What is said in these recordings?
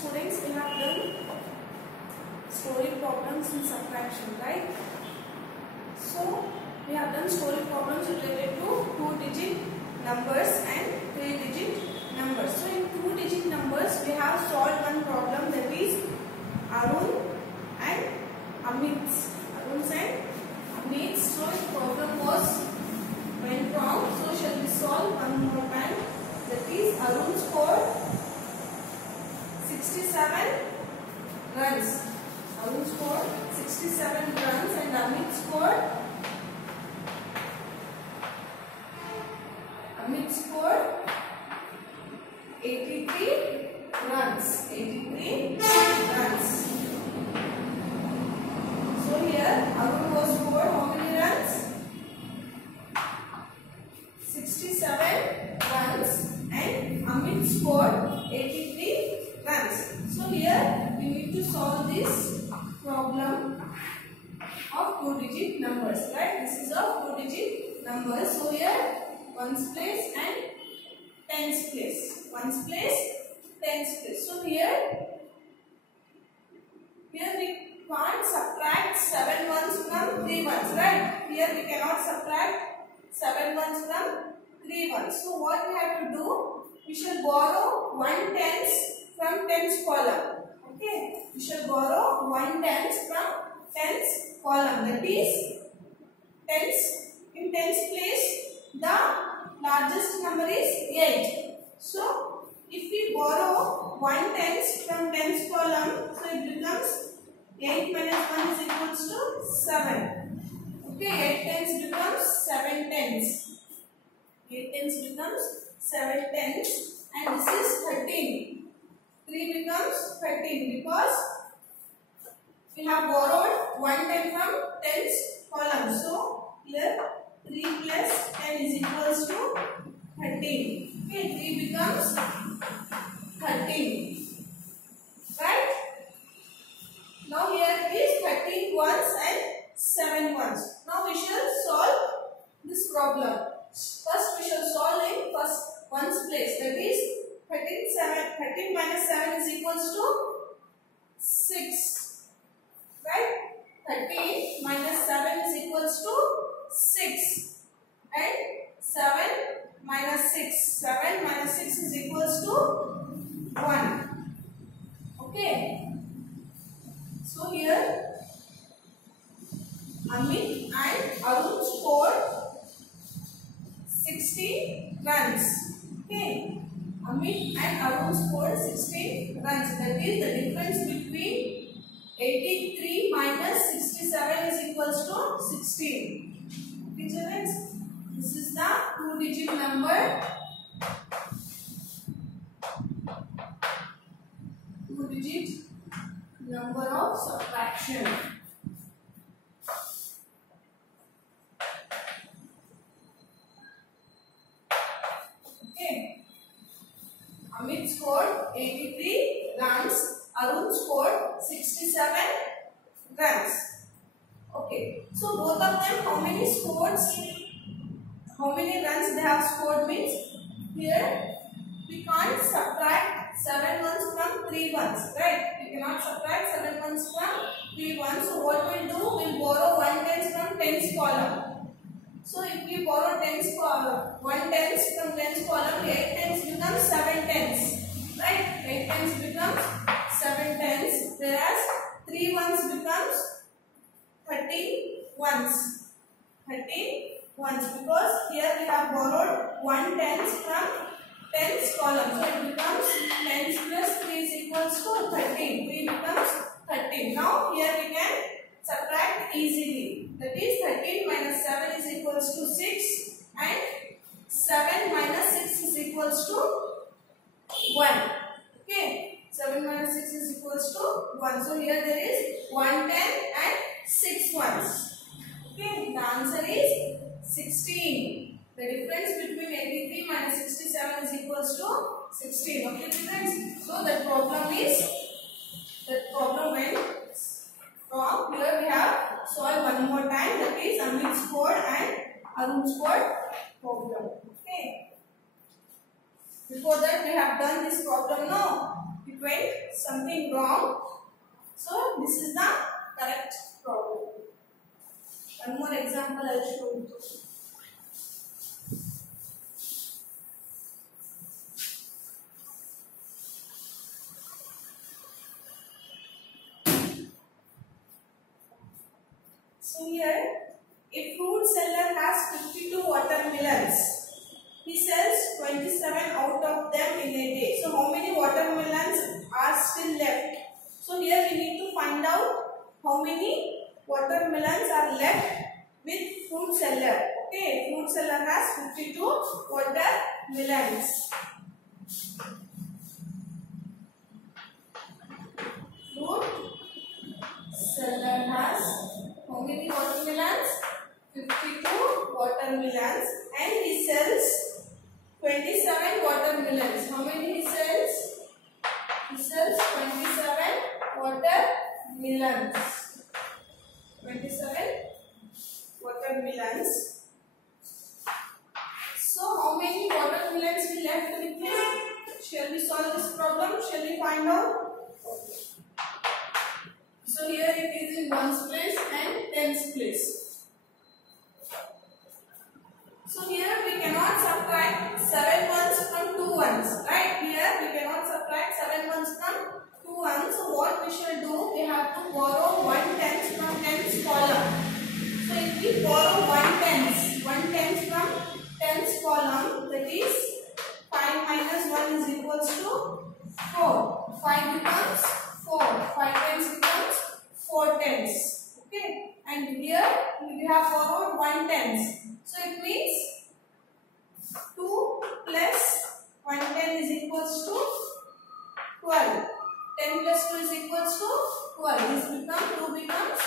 Students, we have done story problems in subtraction, right? So we have done story problems related to 2-digit numbers and 3-digit numbers. So in 2-digit numbers we have solved one problem, that is Arun and Amit's. Arun's and Amit's. So the problem went wrong. So shall we solve one more time? That is Arun scored 67 runs. Arun scored 67 runs and Amit scored 83 runs. 83 runs. So here Arun was scored how many runs? 67 runs and Amit scored 83 runs. So here we need to solve this problem of 2-digit numbers, right? This is of 2-digit numbers. So here ones place and tens place. Ones place, tens place. So here we can't subtract 7 ones from 3 ones, right? Here we cannot subtract 7 ones from 3 ones. So what we have to do? We shall borrow 1 tens from tens column. Okay, we shall borrow 1 tens from tens column. That is tens. In tens place, the largest number is 8. So if we borrow 1 tens from tens column, so it becomes 8 minus 1 is equals to 7. Okay, 8 tens becomes 7 tens. 8 tens becomes 7 tens, and this is 13. 3 becomes 13 because we have borrowed 1 ten from tens column. So here 3 plus 10 is equals to 13. Okay, 3 becomes 13. Right? Now here it is 13 ones and 7 ones. Now we shall solve this problem. First we shall solve in first ones place. That is 13 minus 7 is equals to 6. Right? 13 minus 7 is equals to 6. And 7 minus 6. 7 minus 6 is equals to 1. Okay. So here Amit and Arun scored 60 runs. Okay. Amit and Arun scored 60 runs. That is the difference between 83 minus 67 is equals to 16. Okay, children, this is the 2-digit number. 2-digit number of subtraction. Okay. Amit scored 83 runs. Arun scored 67 runs. Okay. So both of them, how many scores? How many runs they have scored means here we can't subtract 7 ones from 3 ones, right? We cannot subtract 7 ones from 3 ones. So what we'll do? We'll borrow 1 tens from tens column. So if we borrow 1 tens from tens column, 8 tens becomes 7 tens. Right? 8 tens becomes 7 tens, whereas 3 ones becomes 13 ones. 13 ones, because here we have borrowed 1 tens from tens column. So it becomes tens plus 3 is equals to 13. 3 becomes 13. Now here we can subtract easily. That is 13 minus 7 is equals to 6 and 7 minus 6 is equals to 1. Okay. 7 minus 6 is equals to 1. So here there is 1 10 and 6 ones. Okay. The answer is 16. The difference between 83 minus 67 is equals to 16. Okay, friends. So the problem went wrong. Here we have solved one more time. That is Amit scored and Arun scored problem. Okay. Before that we have done this problem. No, you went something wrong. So this is the correct problem. One more example I will show you. So here, a fruit seller has 52 watermelons. He sells 27 out of them in a day. So how many watermelons are still left? So here we need to find out how many watermelons are left with fruit seller. Okay, fruit seller has 52 watermelons. Fruit seller has how many watermelons? 52 watermelons, and he sells 27 watermelons. How many he sells? He sells 27 watermelons. 27 watermelons. So how many watermelons we left with him? Shall we solve this problem? Shall we find out? Okay. So here it is in ones place and tens place. So here we cannot subtract 7 ones from 2 ones, right? Here we cannot subtract 7 ones from 2 ones. So what we shall do? We have to borrow 1 tens from tens column. So if we borrow 1 tens from tens column, that is 5 minus 1 is equals to 4. 5 becomes 4. 5 tens becomes 4 tens. Okay. And here we have borrowed 1 tens. So it means 2 plus 1 10 is equals to 12. 10 plus 2 is equals to 12. This becomes 2 becomes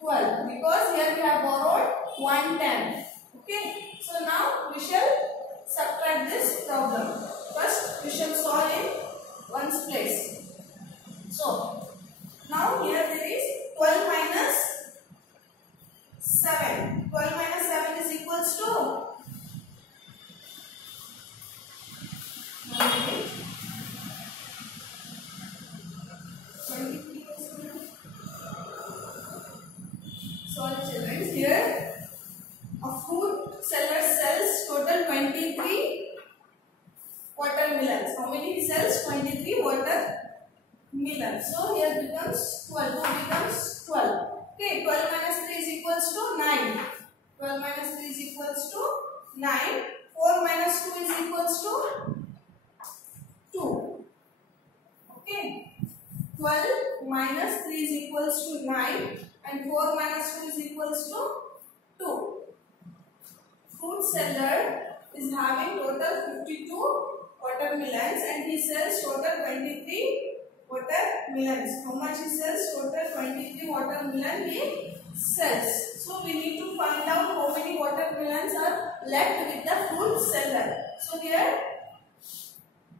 12 because here we have borrowed 1 10. Okay. So now we shall subtract this problem. First we shall solve in ones place. So now here there is 12 minus 7. 12 minus 7 is equals to 23. Sorry children, here a fruit seller sells total 23 watermelons. How many he sells? 23 watermelons. So here becomes 12. 2 becomes 12. Okay, 12 minus 3 is equals to 9. 12 minus 3 is equals to 9. 4 minus 2 is equals to 2. Okay. 12 minus 3 is equals to 9 and 4 minus 2 is equals to 2. Fruit seller is having total 52 watermelons and he sells total 23 watermelons. How much he sells? Total 23 watermelon he sells. So we need to find out how many watermelons are left with the fruit seller. So here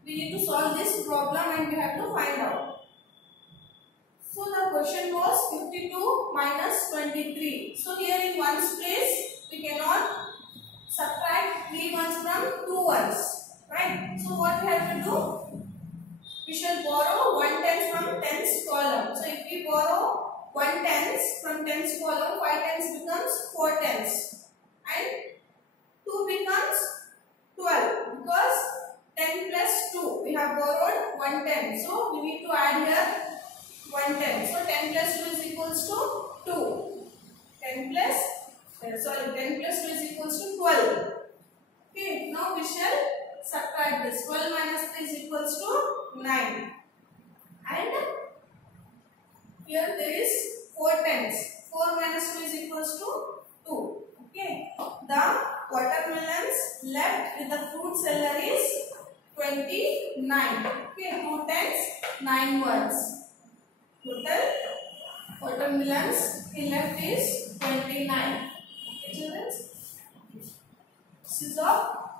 we need to solve this problem and we have to find out. So the question was 52 minus 23. So here in ones place we cannot subtract 3 ones from 2 ones. Right? So what we have to do? We shall borrow 1 tens from tens column. So if we borrow 1 tens from tens column, 5 tens becomes 4 tens and 2 becomes 12 because 10 plus 2 we have borrowed 1 10. So we need to add here 1 10. So 10 plus 2 is equals to 2. 10 plus 2 is equals to 12. Okay, now we shall subtract this. 12 minus 3 is equals to 9. And here there is 4 tens. 4 minus 2 is equals to 2. Okay. The watermelons left with the fruit seller is 29. Okay. 2 tens, 9 ones. Total watermelons he left is 29. Okay, children. This is of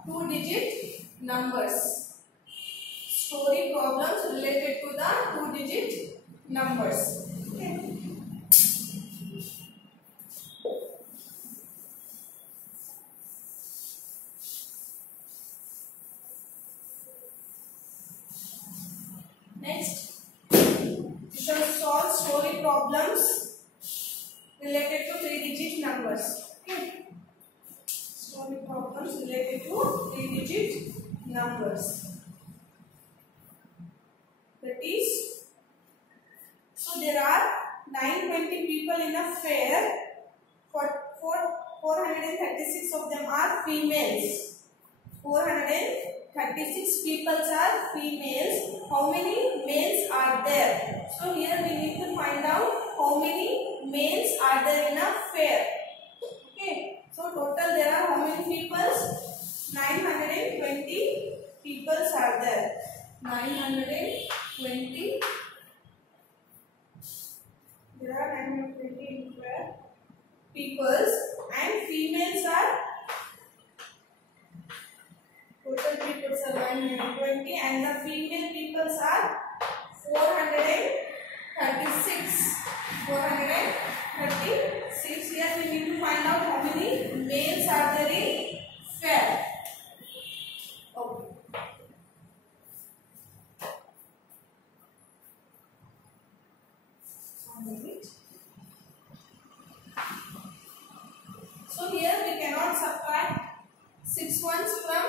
2-digit numbers. Story problems related to the 2-digit numbers. Okay. Next. some problems related to 3-digit numbers. That is, so there are 920 people in a fair. 436 of them are females. 436 people are females. How many males are there? So here we need to find out how many males are there in a fair. Okay. So total there are how many people? 920 people are there. 920. There are 920 peoples and females are total peoples are 920 and the female peoples are 436. 436. Here we need to find out how many males are there in fair. Okay. So here we cannot subtract 6 ones from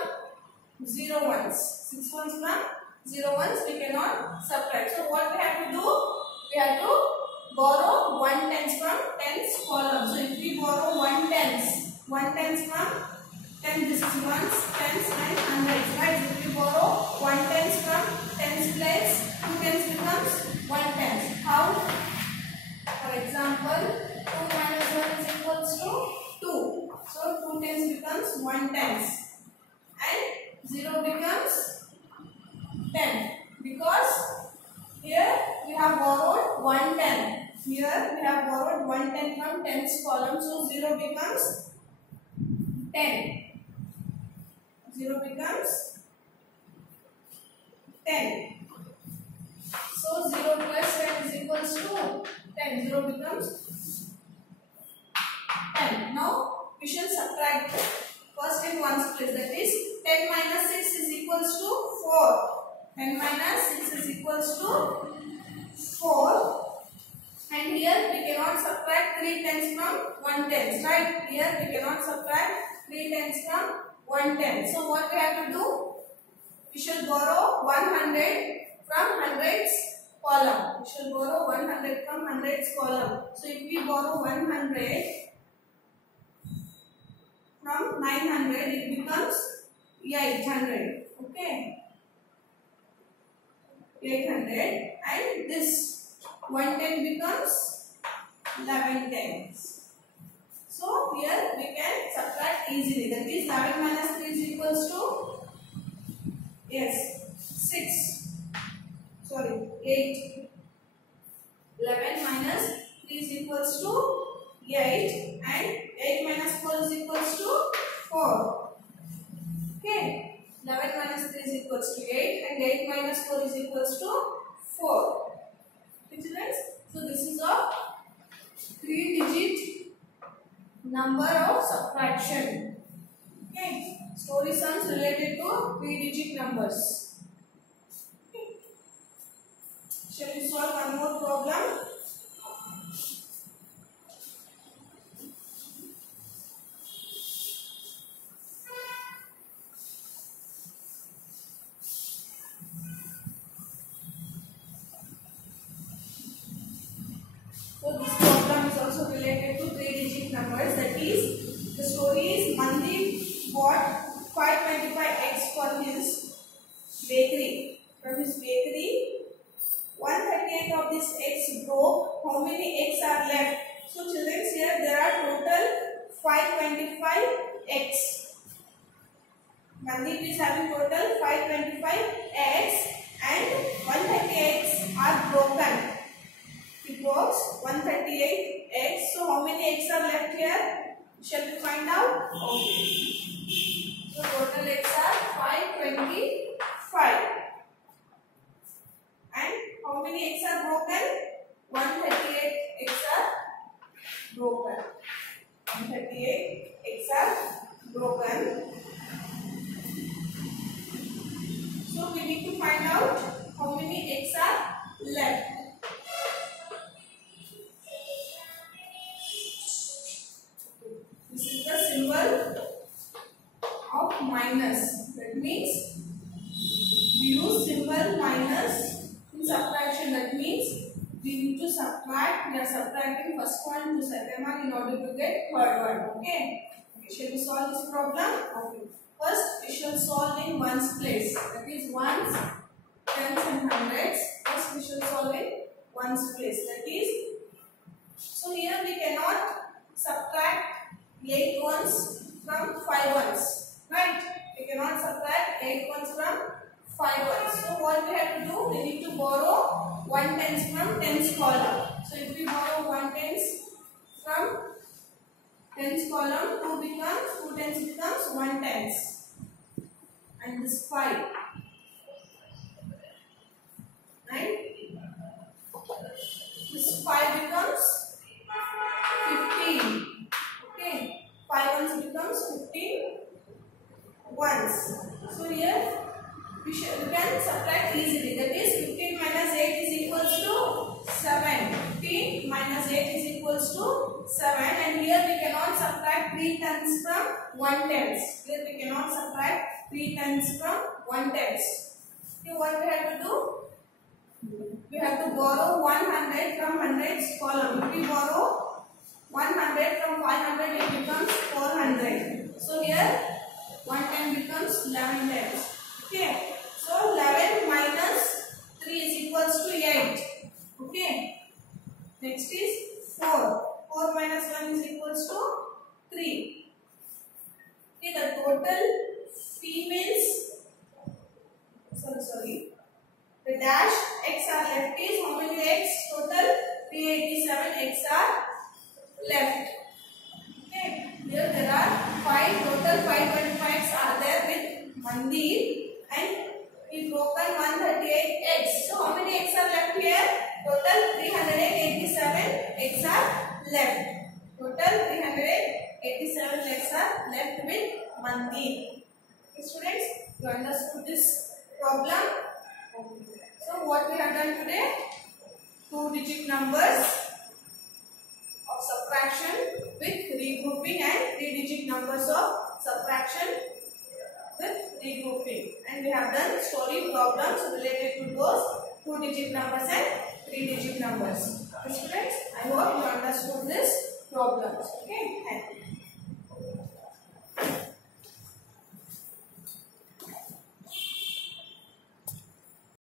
0 ones. 6 ones from 0 ones we cannot subtract. So what we have to do? We have to borrow 1 tens from tens column. So if we borrow 1 tens from 10, this is ones, tens and hundreds, right? If we borrow 1 tens from tens place, 2 tens becomes 1 tens. How? For example, 2 minus 1 is equals to 2. So 2 tens becomes 1 tens and 0 becomes 10 because here we have borrowed 1 ten. Here we have borrowed 1 ten from tens column. So 0 becomes 10. 0 becomes 10. So 0 plus 10 is equals to 10. 0 becomes 10. Now we shall subtract first in ones place. That is 10 minus 6 is equals to 4. 10 minus 6 is equals to 4. And here we cannot subtract 3 tens from 1 tens, right? Here we cannot subtract 3 tens from 1 ten. So what we have to do? We shall borrow 100 from hundreds column. We shall borrow 100 from hundreds column. So if we borrow 100 from 900, it becomes 800. Okay. 800 and this 110 becomes 11 tens. So here we can subtract easily. That is 11 minus 3 is equals to 8. 11 minus 3 is equals to 8 and 8 minus 4 is equals to 4. Okay. 11 minus 3 is equals to 8 and 8 minus 4 is equals to 4. Okay, so this is a 3-digit number of subtraction. Okay. Story sums related to 3-digit numbers. Okay. Shall we solve one more problem? So this problem is also related to 3-digit numbers. That is, the story is Mandeep bought 525 eggs for his bakery. From his bakery, 138 of these eggs broke. How many eggs are left? So children, here there are total 525 eggs. Mandeep is having total 525 eggs and 130 eggs are broken. He broke 138 eggs. So how many eggs are left here? Shall we find out? Okay. So total eggs are 525. And how many eggs are broken? 138 eggs are broken. 138 eggs are broken. So we need to find out how many eggs are left. This is the symbol minus. That means we use symbol minus in subtraction. That means we need to subtract. We are subtracting first one to second one in order to get third one. Okay. Shall we solve this problem? Okay. First, we shall solve in ones place. That is ones, tens and hundreds. First, we shall solve in ones place. That is, so here we cannot subtract 8 ones from 5 ones. Right? We cannot subtract 8 ones from 5 ones. So what we have to do? We need to borrow 1 tens from tens column. So if we borrow 1 tens from tens column, 2 tens becomes 1 tens. And this 5. Right? This 5 becomes 15. Okay. 5 ones becomes 15 ones. So here we can subtract easily. That is 15 minus 8 is equals to 7. 15 minus 8 is equals to 7. And here we cannot subtract 3 tens from 1 tens. Here we cannot subtract 3 tens from 1 tens. Okay, what we have to do? We have to borrow 100 from hundreds column. If we borrow 100 from 500, it becomes 400. So here 110 becomes 11 tens. Okay. So 11 minus 3 is equals to 8. Okay. Next is 4. 4 minus 1 is equals to 3. Okay. The total females. Sorry. The dash x are left is how many x total? 387 x are left. Okay. Here there are 5 total 525x are there with Mandeep and we broken 138 x. So how many x are left here? Total 387 x are left. Total 387 x are left with Mandeep. Okay, students, you understood this problem? So what we have done today? 2-digit numbers of subtraction with regrouping and 3-digit numbers of subtraction with regrouping. And we have done story problems related to those 2-digit numbers and 3-digit numbers. Okay, students, I hope you understood this problems. Okay, thank you.